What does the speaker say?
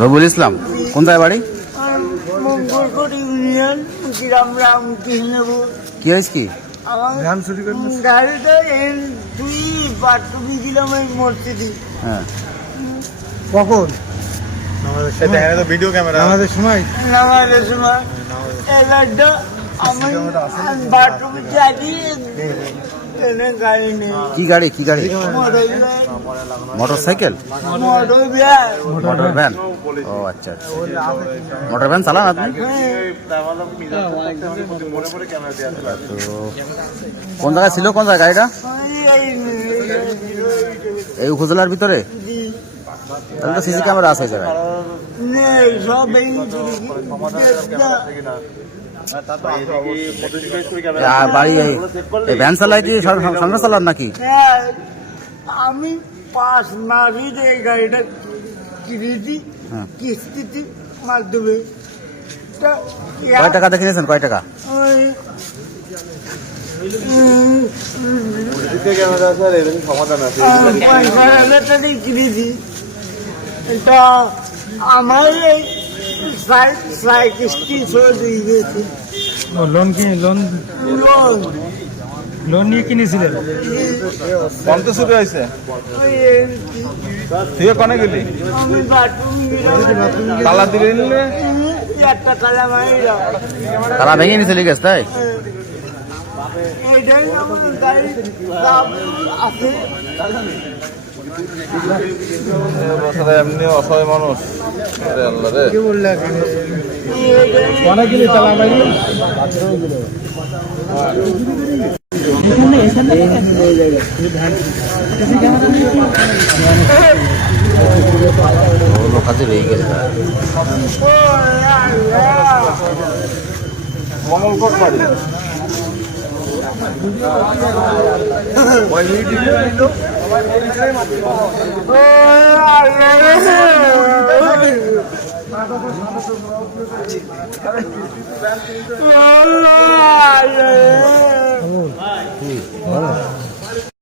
রবিউল ইসলাম, কোনটায় বাড়ি? মঙ্গলকোট ইউনিয়ন, গ্রাম রামকৃষ্ণপুর। কি হয়েছে কি? গাড়িটা তুই বাথরুমে গেলাম এই মসজিদে। হ্যাঁ, কখন? ভিডিও ক্যামেরা আমাদের সময় নামাজের সময় এই লাইটটা আমি বাথরুমে যাই, এনে গাড়ি নেই। কি গাড়ি? কি গাড়ি? Motorcycle, motor van. ও আচ্ছা আচ্ছা, মোটর ভ্যান চালান আপনি? তো কোন জায়গায় ছিল, কোন জায়গায় গাড়িটা? এই উপজেলার ভিতরে? তাহলে তো সিসি ক্যামেরা আছে জায়গায়। বাড়ি এই ভ্যান চালায় কি সংসার চালান নাকি? আমি 5 মাসই এই গাড়িটা কিনেছি কিস্তিতে মাধ্যমে। কয় টাকা দিয়ে কিনেছেন? কয় টাকা? সমাধান আছে। 50,000 টাকা কিনেছি। এটা আমার এই কিস্তি ছেড়ে দিয়ে গেছে। লোন লোন লোন লোন নিয়ে কিনেছিলেন? কত শুরু হয়েছে? তুই কনে গেলি? আমি বাথরুম গেলাম, তালা দিলে নিলে একটা তালা মারিলাম। তারা ভেঙে নিয়ে চলে গেছে তাই? এইটাই আমার গাড়ি দাম আছে। এমনি অসহায় মানুষ। আল্লাহ রে, কি বললে? অনেক গেলে তালা মারি কাজে ভেঙে গেছে। কমলকোট বাড়ি।